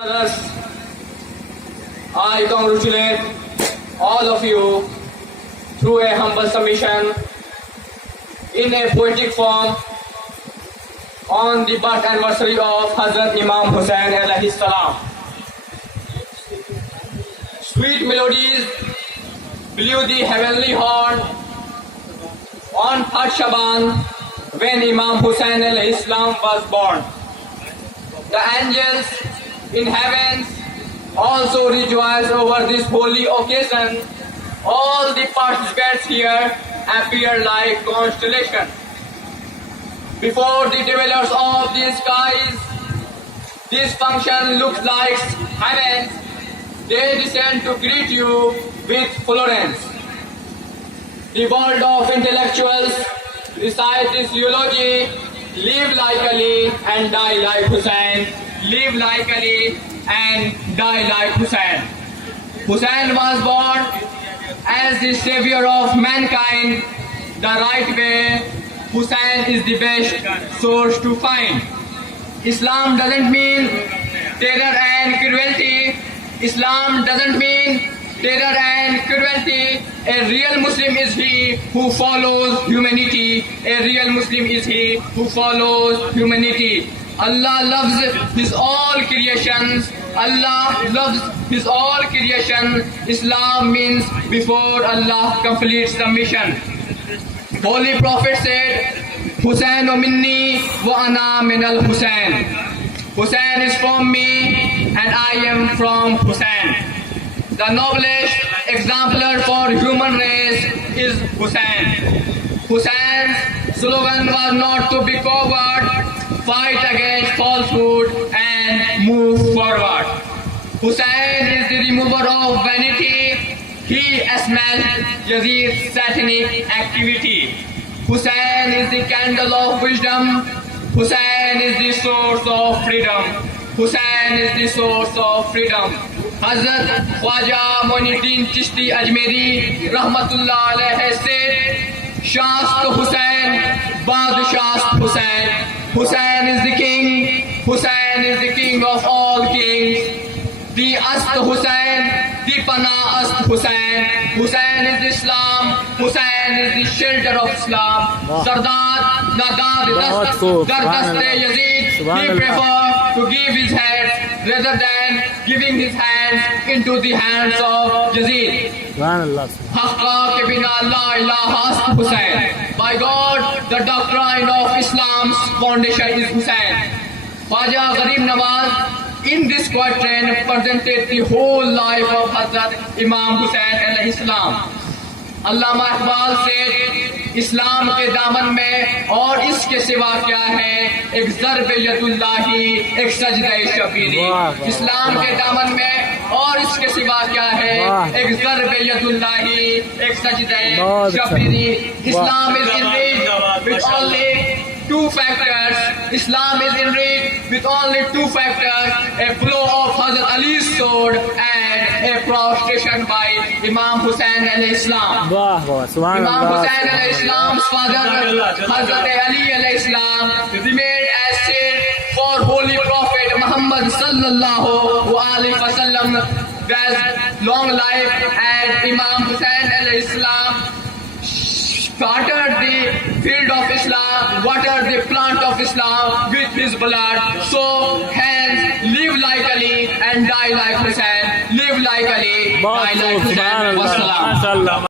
Brothers, I congratulate all of you through a humble submission in a poetic form on the birth anniversary of Hazrat Imam Hussain alayhi salam. Sweet melodies blew the heavenly horn on 3rd Shaban when Imam Hussain alayhi salam was born. The angels in heavens also rejoice over this holy occasion. All the participants here appear like constellations. Before the dwellers of the skies, this function looks like heavens. They descend to greet you with Florence. The world of intellectuals recite this eulogy: live like Ali and die like Hussain. Live like Ali and die like Hussain. Hussain was born as the savior of mankind. The right way, Hussain is the best source to find. Islam doesn't mean terror and cruelty. Islam doesn't mean terror and cruelty. A real Muslim is he who follows humanity. A real Muslim is he who follows humanity. Allah loves His all creations. Allah loves His all creation. Islam means before Allah completes the mission. Holy Prophet said, Hussain minni wa ana min al Hussain. Hussain is from me and I am from Hussain. The noblest exemplar for human race is Hussain. Hussein's slogan was not to be coward, fight against falsehood and move forward. Hussain is the remover of vanity. He smashed Yazid's satanic activity. Hussain is the candle of wisdom. Hussain is the source of freedom. Hussain is the source of freedom. Hazrat Khwaja Moinuddin Chishti Ajmeri Rahmatullah alayhi said, Shast Hussain, Badshast Hussain. Hussain is the king. Hussain is the king of all kings. The Ast Hussain, the Pana Ast Hussain. Hussain is Islam. Hussain is the shelter of Islam. Sardar Nadad Dast Dardaste Yazid. He preferred to give his head rather than giving his hands into the hands of Yazid. Haqqa ke bina la ilaha ast Hussain. By God, the doctrine of Islam's foundation is Hussain. Khwaja Gharib Nawaz in this quatrain presented the whole life of Hazrat Imam Hussain alayhi salam. Allama Iqbal said, Islam के दामन में और इसके सिवा क्या है, एक ज़र्ब यदुल्लाही, एक सजदे शबीरी. इस्लाम के दामन में और इसके सिवा क्या है, एक ज़र्ब यदुल्लाही, एक सजदे शबीरी. Islam is enriched with only two factors. Islam is enriched with only two factors: a blow of Hazrat Ali's sword and a prostration by Imam Hussain alayhi salam. Imam Hussain alayhi salam's father, Hazrat Ali alayhi salam, remained as said for Holy Prophet Muhammad sallallahu alaihi wasallam, has long life, and Imam Hussain alayhi salam watered the field of Islam, watered the plant of Islam with his blood. So hence, live like Ali and die like Hussain. Live like Ali, die like Hussain. Wassalam.